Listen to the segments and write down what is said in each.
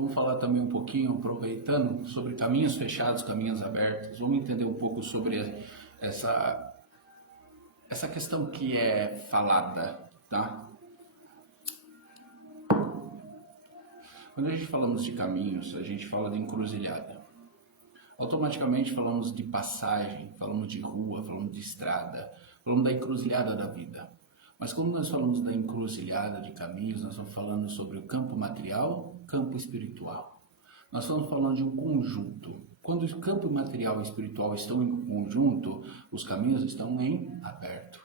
Vamos falar também um pouquinho, aproveitando, sobre caminhos fechados, caminhos abertos. Vamos entender um pouco sobre essa questão que é falada, tá? Quando a gente falamos de caminhos, a gente fala de encruzilhada. Automaticamente falamos de passagem, falamos de rua, falamos de estrada, falamos da encruzilhada da vida. Mas quando nós falamos da encruzilhada de caminhos, nós estamos falando sobre o campo material, campo espiritual. Nós estamos falando de um conjunto. Quando o campo material e espiritual estão em conjunto, os caminhos estão em aberto.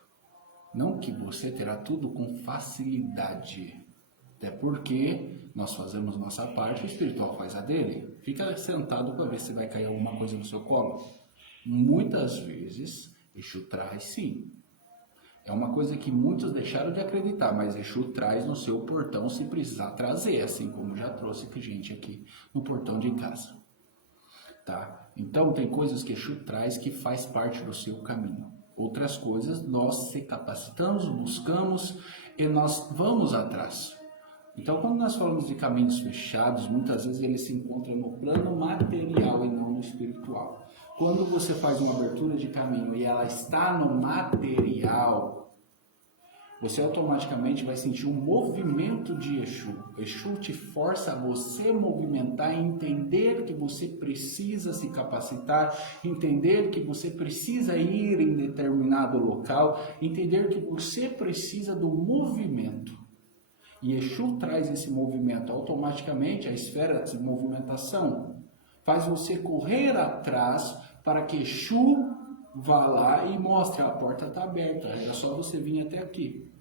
Não que você terá tudo com facilidade. Até porque nós fazemos nossa parte, o espiritual faz a dele. Fica sentado para ver se vai cair alguma coisa no seu colo. Muitas vezes, Exu traz sim. É uma coisa que muitos deixaram de acreditar, mas Exu traz no seu portão se precisar trazer, assim como já trouxe gente aqui no portão de casa. Tá? Então, tem coisas que Exu traz que faz parte do seu caminho. Outras coisas nós se capacitamos, buscamos e nós vamos atrás. Então, quando nós falamos de caminhos fechados, muitas vezes ele se encontra no plano material e não no espiritual. Quando você faz uma abertura de caminho e ela está no material, você automaticamente vai sentir um movimento de Exu. Exu te força a você movimentar e entender que você precisa se capacitar, entender que você precisa ir em determinado local, entender que você precisa do movimento. E Exu traz esse movimento automaticamente, a esfera de movimentação faz você correr atrás para que Exu vá lá e mostre, a porta está aberta, é só você vir até aqui.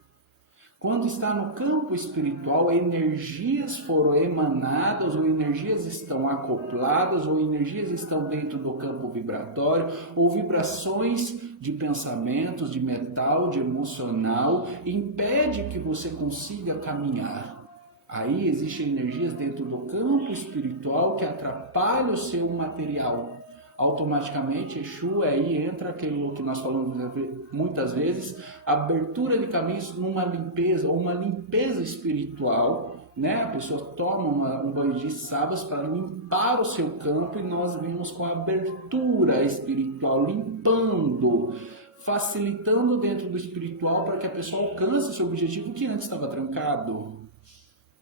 Quando está no campo espiritual, energias foram emanadas, ou energias estão acopladas, ou energias estão dentro do campo vibratório, ou vibrações de pensamentos, de mental, de emocional, impede que você consiga caminhar. Aí existem energias dentro do campo espiritual que atrapalham o seu material. Automaticamente, Exu, aí entra aquilo que nós falamos muitas vezes, abertura de caminhos numa limpeza, ou uma limpeza espiritual, né? A pessoa toma um banho de sábados para limpar o seu campo e nós vimos com a abertura espiritual, limpando, facilitando dentro do espiritual para que a pessoa alcance o seu objetivo que antes estava trancado.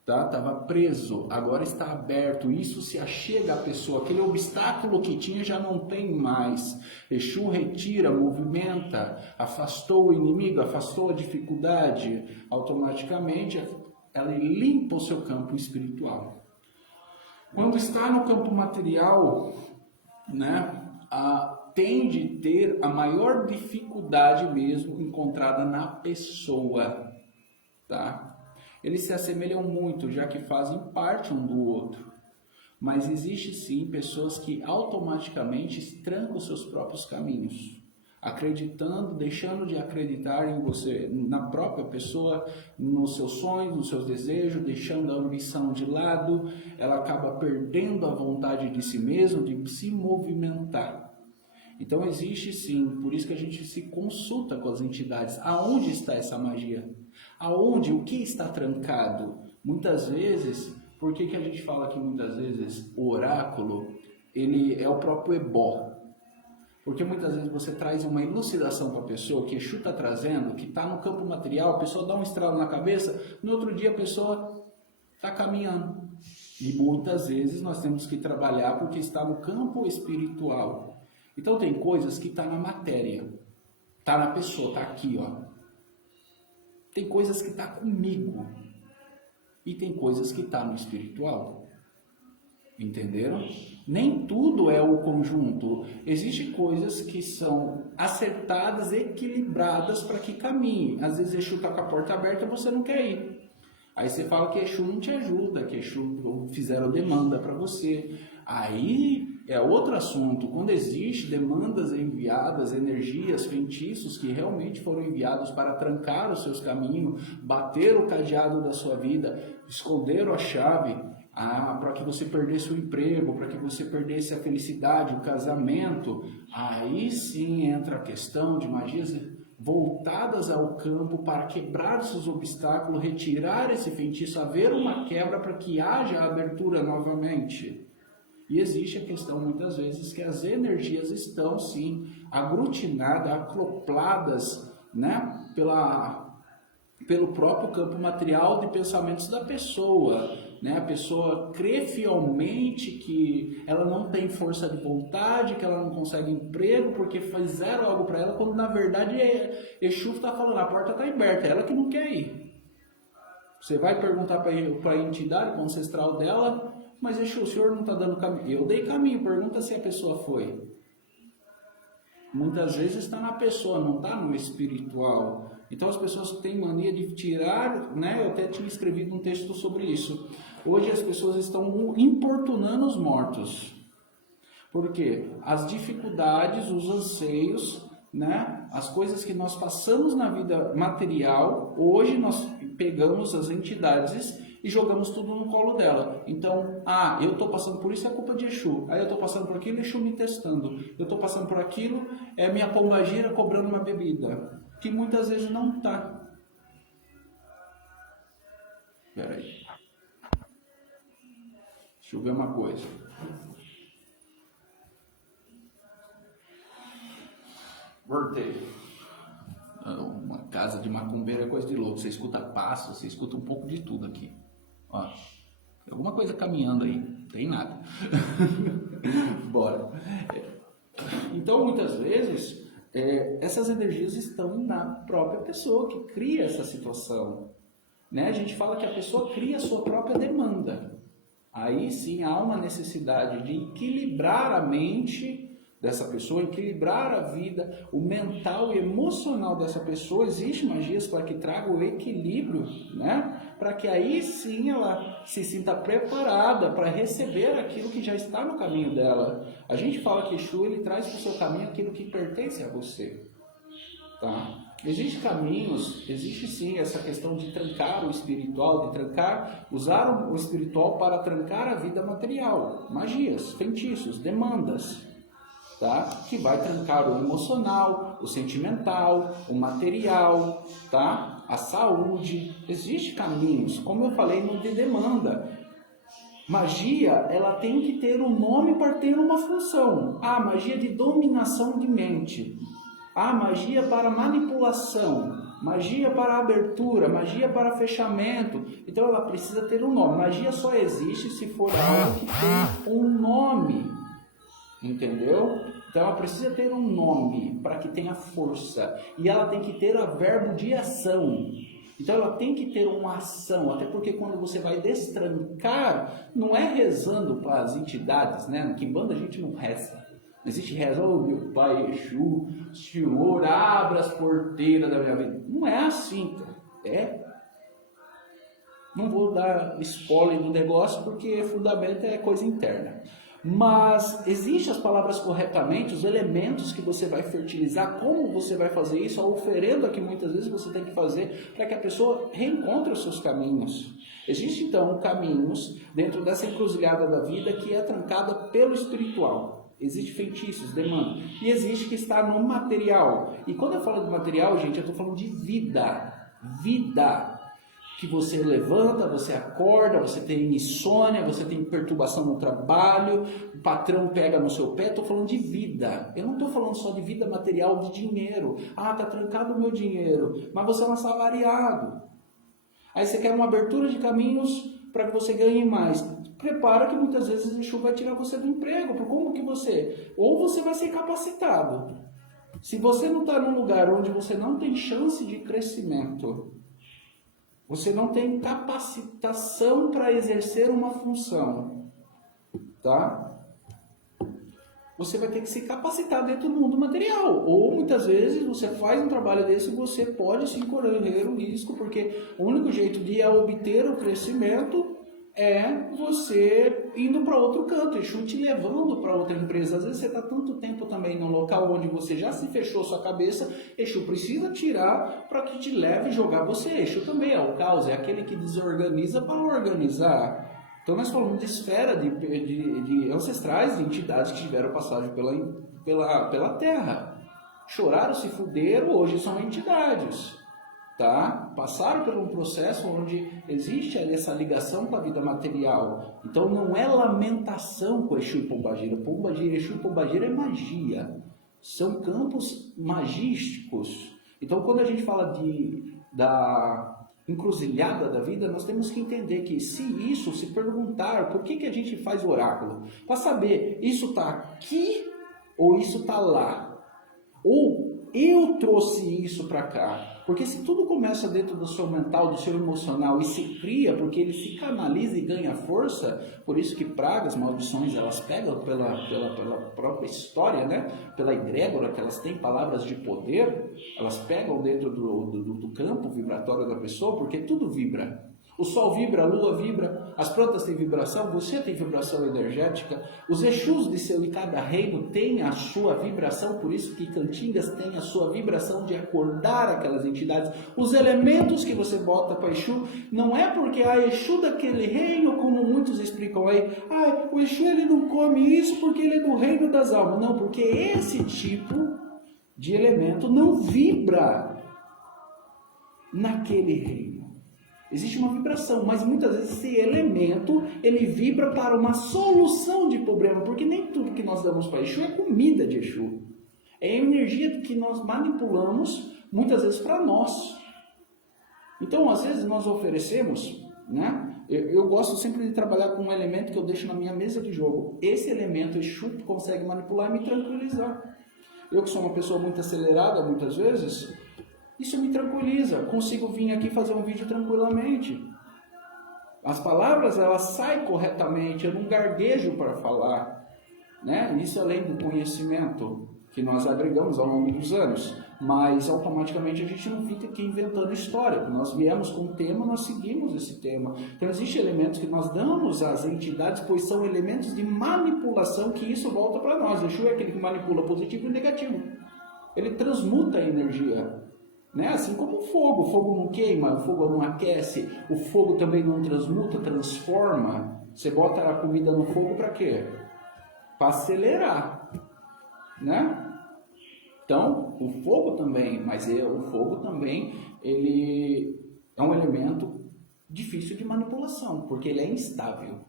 Estava preso, agora está aberto, isso se achega à pessoa, aquele obstáculo que tinha já não tem mais. Exu retira, movimenta, afastou o inimigo, afastou a dificuldade, automaticamente ela limpa o seu campo espiritual. Quando está no campo material, né, tende a ter a maior dificuldade mesmo encontrada na pessoa, tá? Eles se assemelham muito, já que fazem parte um do outro. Mas existe sim pessoas que automaticamente trancam os seus próprios caminhos, acreditando, deixando de acreditar em você, na própria pessoa, nos seus sonhos, nos seus desejos, deixando a ambição de lado, ela acaba perdendo a vontade de si mesmo, de se movimentar. Então existe sim, por isso que a gente se consulta com as entidades. Aonde está essa magia? Aonde? O que está trancado? Muitas vezes, por que a gente fala que muitas vezes o oráculo, ele é o próprio ebó? Porque muitas vezes você traz uma elucidação para a pessoa, que Exu está trazendo, que está no campo material, a pessoa dá um estralo na cabeça, no outro dia a pessoa está caminhando. E muitas vezes nós temos que trabalhar porque está no campo espiritual. Então tem coisas que está na matéria, está na pessoa, está aqui, ó. Tem coisas que está comigo e tem coisas que está no espiritual. Entenderam? Nem tudo é o conjunto. Existem coisas que são acertadas, equilibradas para que caminhe. Às vezes Exu está com a porta aberta e você não quer ir. Aí você fala que Exu não te ajuda, que Exu fizeram demanda para você. Aí é outro assunto. Quando existe demandas enviadas, energias, feitiços que realmente foram enviados para trancar os seus caminhos, bater o cadeado da sua vida, esconder a chave, para que você perdesse o emprego, para que você perdesse a felicidade, o casamento, aí sim entra a questão de magias voltadas ao campo para quebrar esses obstáculos, retirar esse feitiço, haver uma quebra para que haja abertura novamente. E existe a questão, muitas vezes, que as energias estão, sim, aglutinadas, acopladas, né, pelo próprio campo material de pensamentos da pessoa, né? A pessoa crê fielmente que ela não tem força de vontade, que ela não consegue emprego porque fizeram algo para ela, quando na verdade Exu está falando, a porta está aberta, é ela que não quer ir. Você vai perguntar para a entidade, para o ancestral dela, mas Exu, o senhor não está dando caminho. Eu dei caminho, pergunta se a pessoa foi. Muitas vezes está na pessoa, não está no espiritual. Então as pessoas têm mania de tirar, né? Eu até tinha escrevido um texto sobre isso. Hoje as pessoas estão importunando os mortos. Por quê? As dificuldades, os anseios, né? As coisas que nós passamos na vida material, hoje nós pegamos as entidades e jogamos tudo no colo dela. Então, eu estou passando por isso, é culpa de Exu. Aí eu estou passando por aquilo, Exu me testando. Eu estou passando por aquilo, é minha pombagira cobrando uma bebida. Que muitas vezes não está. Espera aí. Deixa eu ver uma coisa. Voltei. Uma casa de macumbeiro é coisa de louco. Você escuta passo, você escuta um pouco de tudo aqui. Ó, alguma coisa caminhando aí. Tem nada. Bora. Então, muitas vezes, essas energias estão na própria pessoa que cria essa situação. Né? A gente fala que a pessoa cria a sua própria demanda. Aí sim há uma necessidade de equilibrar a mente dessa pessoa, equilibrar a vida, o mental e emocional dessa pessoa. Existem magias para que traga o equilíbrio, né? Para que aí sim ela se sinta preparada para receber aquilo que já está no caminho dela. A gente fala que Exu, ele traz para o seu caminho aquilo que pertence a você. Tá? Existem caminhos, existe sim essa questão de trancar o espiritual, de trancar, usar o espiritual para trancar a vida material. Magias, feitiços, demandas. Tá? Que vai trancar o emocional, o sentimental, o material, tá? A saúde. Existem caminhos, como eu falei no de demanda. Magia, ela tem que ter um nome para ter uma função. Magia de dominação de mente. Magia para manipulação. Magia para abertura, magia para fechamento. Então ela precisa ter um nome. Magia só existe se for algo que tem um nome. Entendeu? Então ela precisa ter um nome para que tenha força. E ela tem que ter o verbo de ação. Então ela tem que ter uma ação. Até porque quando você vai destrancar, não é rezando para as entidades, né? No Quimbanda a gente não reza. Não existe reza, meu pai Exu, Senhor, abra as porteiras da minha vida. Não é assim, cara. Não vou dar spoiler do negócio porque fundamento é coisa interna. Mas existem as palavras corretamente, os elementos que você vai fertilizar, como você vai fazer isso, a oferenda que muitas vezes você tem que fazer para que a pessoa reencontre os seus caminhos. Existem então caminhos dentro dessa encruzilhada da vida que é trancada pelo espiritual. Existem feitiços, demanda. E existe que está no material. E quando eu falo de material, gente, eu estou falando de vida. Vida. Que você levanta, você acorda, você tem insônia, você tem perturbação no trabalho, o patrão pega no seu pé. Estou falando de vida. Eu não estou falando só de vida material, de dinheiro. Está trancado o meu dinheiro, mas você é um assalariado. Aí você quer uma abertura de caminhos para que você ganhe mais. Prepara que muitas vezes o Exu vai tirar você do emprego. Por como que você? Ou você vai ser capacitado. Se você não está num lugar onde você não tem chance de crescimento, você não tem capacitação para exercer uma função, tá? Você vai ter que se capacitar dentro do mundo material. Ou muitas vezes você faz um trabalho desse e você pode se correr o risco, porque o único jeito de obter o crescimento é você indo para outro canto, Exu te levando para outra empresa. Às vezes você está tanto tempo também num local onde você já se fechou sua cabeça, Exu precisa tirar para que te leve e jogar você. Exu também é o caos, é aquele que desorganiza para organizar. Então nós falamos de esfera, de ancestrais, de entidades que tiveram passagem pela Terra. choraram, se fuderam, hoje são entidades. Tá? Passaram por um processo onde existe ali essa ligação com a vida material. Então não é lamentação com Exu e Pombagira. Pombagira, Exu e Pombagira é magia. São campos magísticos. Então quando a gente fala da encruzilhada da vida, nós temos que entender que se perguntar por que a gente faz o oráculo, para saber, isso está aqui ou isso está lá? Ou eu trouxe isso para cá? Porque se tudo começa dentro do seu mental, do seu emocional e se cria, porque ele se canaliza e ganha força, por isso que pragas, maldições, elas pegam pela própria história, né? Pela egrégora que elas têm, palavras de poder, elas pegam dentro do campo vibratório da pessoa, porque tudo vibra. O sol vibra, a lua vibra, as plantas têm vibração, você tem vibração energética, os Exus de seu e cada reino tem a sua vibração, por isso que Cantingas tem a sua vibração de acordar aquelas entidades. Os elementos que você bota para Exu, não é porque a Exu daquele reino, como muitos explicam aí, o Exu ele não come isso porque ele é do reino das almas. Não, porque esse tipo de elemento não vibra naquele reino. Existe uma vibração, mas muitas vezes esse elemento, ele vibra para uma solução de problema, porque nem tudo que nós damos para Exu é comida de Exu. É energia que nós manipulamos, muitas vezes, para nós. Então, às vezes, nós oferecemos, né? Eu gosto sempre de trabalhar com um elemento que eu deixo na minha mesa de jogo. Esse elemento, Exu, consegue manipular e me tranquilizar. Eu que sou uma pessoa muito acelerada, muitas vezes... Isso me tranquiliza, consigo vir aqui fazer um vídeo tranquilamente. As palavras, elas saem corretamente, eu não garguejo para falar. Né? Isso além do conhecimento que nós agregamos ao longo dos anos. Mas automaticamente a gente não fica aqui inventando história. Nós viemos com um tema, nós seguimos esse tema. Então existem elementos que nós damos às entidades, pois são elementos de manipulação que isso volta para nós. O Exu é aquele que manipula positivo e negativo. Ele transmuta a energia. Né? Assim como o fogo não queima, o fogo não aquece, o fogo também não transmuta, transforma. Você bota a comida no fogo para quê? Para acelerar, né? Então, o fogo também, o fogo também, ele é um elemento difícil de manipulação, porque ele é instável,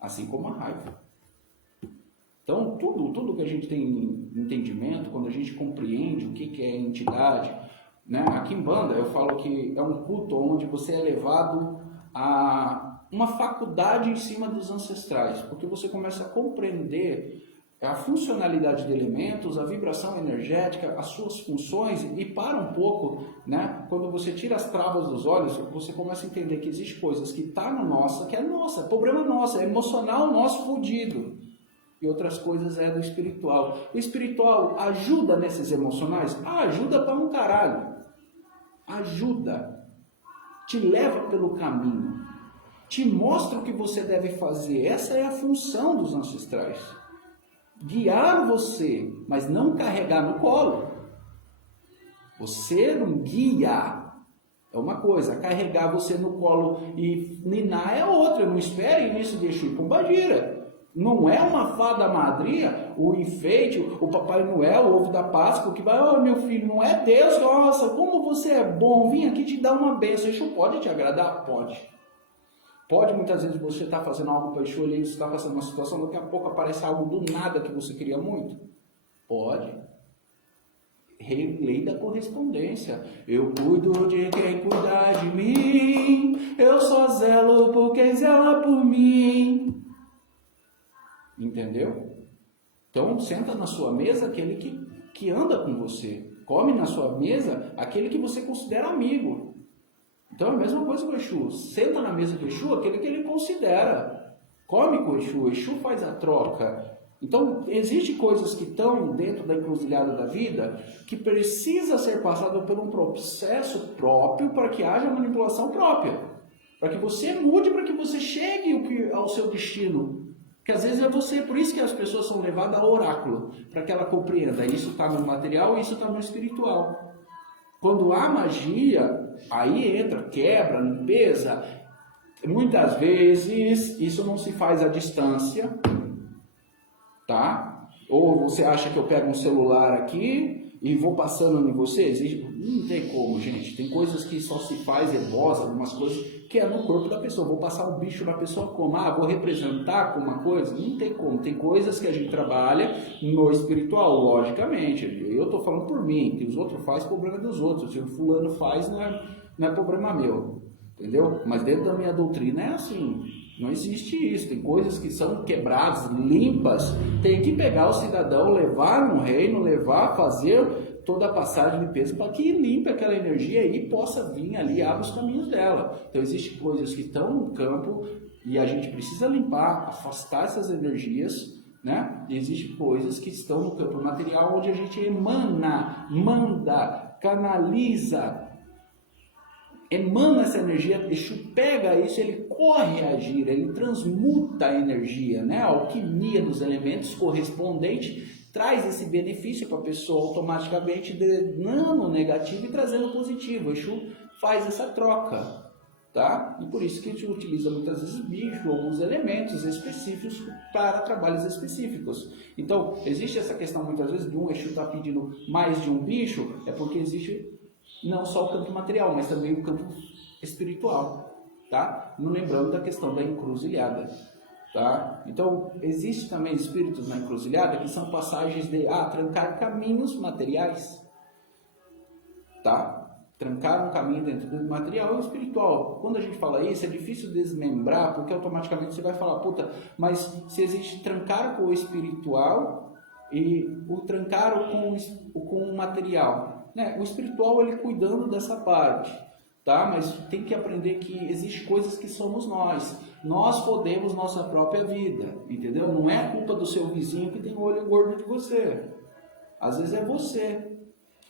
assim como a raiva. Então, tudo que a gente tem entendimento, quando a gente compreende o que é entidade, né? A Quimbanda, eu falo que é um culto onde você é levado a uma faculdade em cima dos ancestrais, porque você começa a compreender a funcionalidade de elementos, a vibração energética, as suas funções, e para um pouco, né? Quando você tira as travas dos olhos, você começa a entender que existem coisas que tá no nosso, que é nossa, é problema nosso, é emocional nosso fodido. E outras coisas é do espiritual. O espiritual ajuda nesses emocionais? Ajuda para um caralho. Ajuda. Te leva pelo caminho. Te mostra o que você deve fazer. Essa é a função dos ancestrais. Guiar você, mas não carregar no colo. Você não guia. É uma coisa. Carregar você no colo e ninar é outra. Não espere isso de Exu e Pombagira. Não é uma fada madrinha, o enfeite, o Papai Noel, o ovo da Páscoa, que vai, meu filho, não é Deus, nossa, como você é bom, vim aqui te dar uma bênção. Exu pode te agradar? Pode. Pode, muitas vezes, você está fazendo algo para Exu, você está passando uma situação, daqui a pouco aparece algo do nada que você queria muito? Pode. Lei da correspondência. Eu cuido de quem cuida de mim, eu só zelo por quem zela por mim. Entendeu? Então, senta na sua mesa aquele que anda com você. Come na sua mesa aquele que você considera amigo. Então, é a mesma coisa com o Exu. Senta na mesa do Exu aquele que ele considera. Come com o Exu faz a troca. Então, existem coisas que estão dentro da encruzilhada da vida que precisa ser passado por um processo próprio para que haja manipulação própria. Para que você mude, para que você chegue ao seu destino. Porque às vezes é você, por isso que as pessoas são levadas ao oráculo, para que ela compreenda, isso está no material e isso está no espiritual. Quando há magia, aí entra quebra, limpeza. Muitas vezes isso não se faz à distância, tá? Ou você acha que eu pego um celular aqui, e vou passando em vocês? Não tem como, gente. Tem coisas que só se faz nervosa, algumas coisas que é no corpo da pessoa. Vou passar um bicho na pessoa como? Ah, vou representar com uma coisa? Não tem como. Tem coisas que a gente trabalha no espiritual, logicamente. Eu estou falando por mim, que os outros fazem, problema dos outros. Se o fulano faz, não é problema meu. Entendeu? Mas dentro da minha doutrina é assim. Não existe isso. Tem coisas que são quebradas, limpas. Tem que pegar o cidadão, levar no reino, fazer toda a passagem de limpeza para que limpe aquela energia e possa vir ali e abra os caminhos dela. Então existem coisas que estão no campo e a gente precisa limpar, afastar essas energias, né? E existem coisas que estão no campo material onde a gente emana, manda, canaliza, emana essa energia. Exu pega isso, ele corre a agir, ele transmuta a energia, né? A alquimia dos elementos correspondente traz esse benefício para a pessoa automaticamente, drenando o negativo e trazendo o positivo. O Exu faz essa troca, tá? E por isso que a gente utiliza muitas vezes bicho, alguns elementos específicos para trabalhos específicos. Então, existe essa questão muitas vezes de um Exu estar pedindo mais de um bicho, é porque existe não só o campo material, mas também o campo espiritual, tá? Não lembrando da questão da encruzilhada. Tá? Então, existe também espíritos na encruzilhada que são passagens de trancar caminhos materiais. Tá? Trancar um caminho dentro do material e espiritual. Quando a gente fala isso, é difícil desmembrar, porque automaticamente você vai falar, puta, mas se existe trancar com o espiritual e o trancar com o material. Né? O espiritual, ele cuidando dessa parte. Tá? Mas tem que aprender que existem coisas que somos nós. Nós podemos nossa própria vida, entendeu? Não é culpa do seu vizinho que tem o olho gordo de você. Às vezes é você.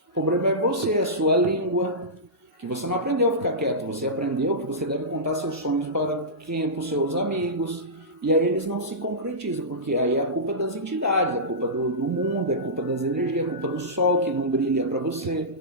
O problema é você, a sua língua. Que você não aprendeu a ficar quieto. Você aprendeu que você deve contar seus sonhos para os seus amigos. E aí eles não se concretizam, porque aí é a culpa das entidades, a culpa do mundo, é a culpa das energias, a culpa do sol que não brilha para você.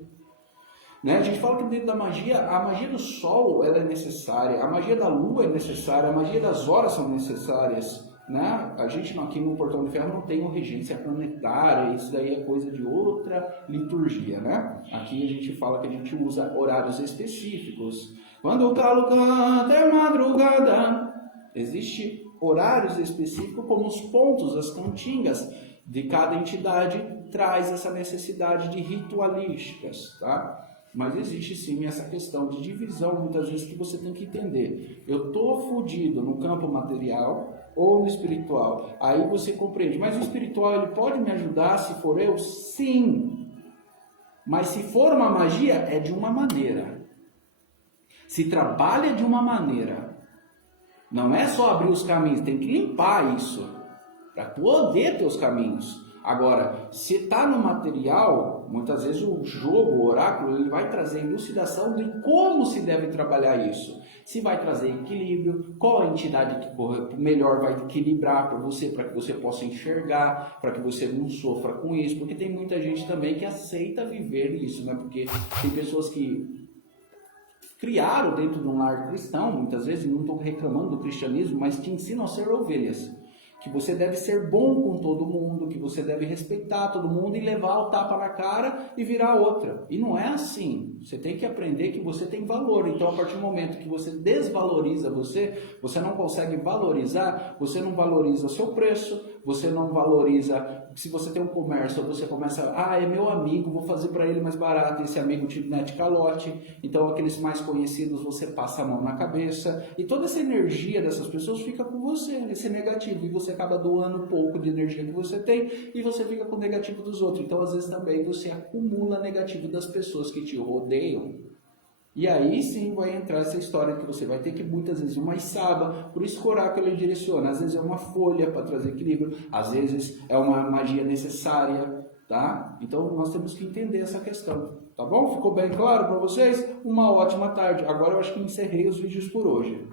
Né? A gente fala que dentro da magia, a magia do sol ela é necessária, a magia da lua é necessária, a magia das horas são necessárias. Né? A gente aqui no Portão de Ferro não tem uma regência planetária, isso daí é coisa de outra liturgia. Né? Aqui a gente fala que a gente usa horários específicos. Quando o galo canta é madrugada, existe horários específicos como os pontos, as cantingas de cada entidade traz essa necessidade de ritualísticas, tá? Mas existe sim essa questão de divisão, muitas vezes, que você tem que entender. Eu estou fodido no campo material ou no espiritual. Aí você compreende. Mas o espiritual, ele pode me ajudar se for eu? Sim. Mas se for uma magia, é de uma maneira. Se trabalha de uma maneira. Não é só abrir os caminhos, tem que limpar isso. Para poder ter os caminhos. Agora, se está no material, muitas vezes o jogo, o oráculo, ele vai trazer elucidação de como se deve trabalhar isso. Se vai trazer equilíbrio, qual a entidade que melhor vai equilibrar para que você possa enxergar, para que você não sofra com isso, porque tem muita gente também que aceita viver isso, né? Porque tem pessoas que criaram dentro de um lar cristão, muitas vezes, não estou reclamando do cristianismo, mas te ensinam a ser ovelhas. Que você deve ser bom com todo mundo, que você deve respeitar todo mundo e levar o tapa na cara e virar outra. E não é assim. Você tem que aprender que você tem valor. Então, a partir do momento que você desvaloriza você não consegue valorizar, você não valoriza o seu preço, você não valoriza... Se você tem um comércio, você começa... é meu amigo, vou fazer para ele mais barato. Esse amigo te mete calote. Então, aqueles mais conhecidos, você passa a mão na cabeça. E toda essa energia dessas pessoas fica com você, esse negativo. E você acaba doando um pouco de energia que você tem e você fica com o negativo dos outros. Então, às vezes, também você acumula negativo das pessoas que te rodeiam. E aí sim vai entrar essa história que você vai ter que muitas vezes uma içaba, por isso que o oráculo ele direciona, às vezes é uma folha para trazer equilíbrio, às vezes é uma magia necessária, tá? Então nós temos que entender essa questão, tá bom? Ficou bem claro para vocês? Uma ótima tarde. Agora eu acho que encerrei os vídeos por hoje.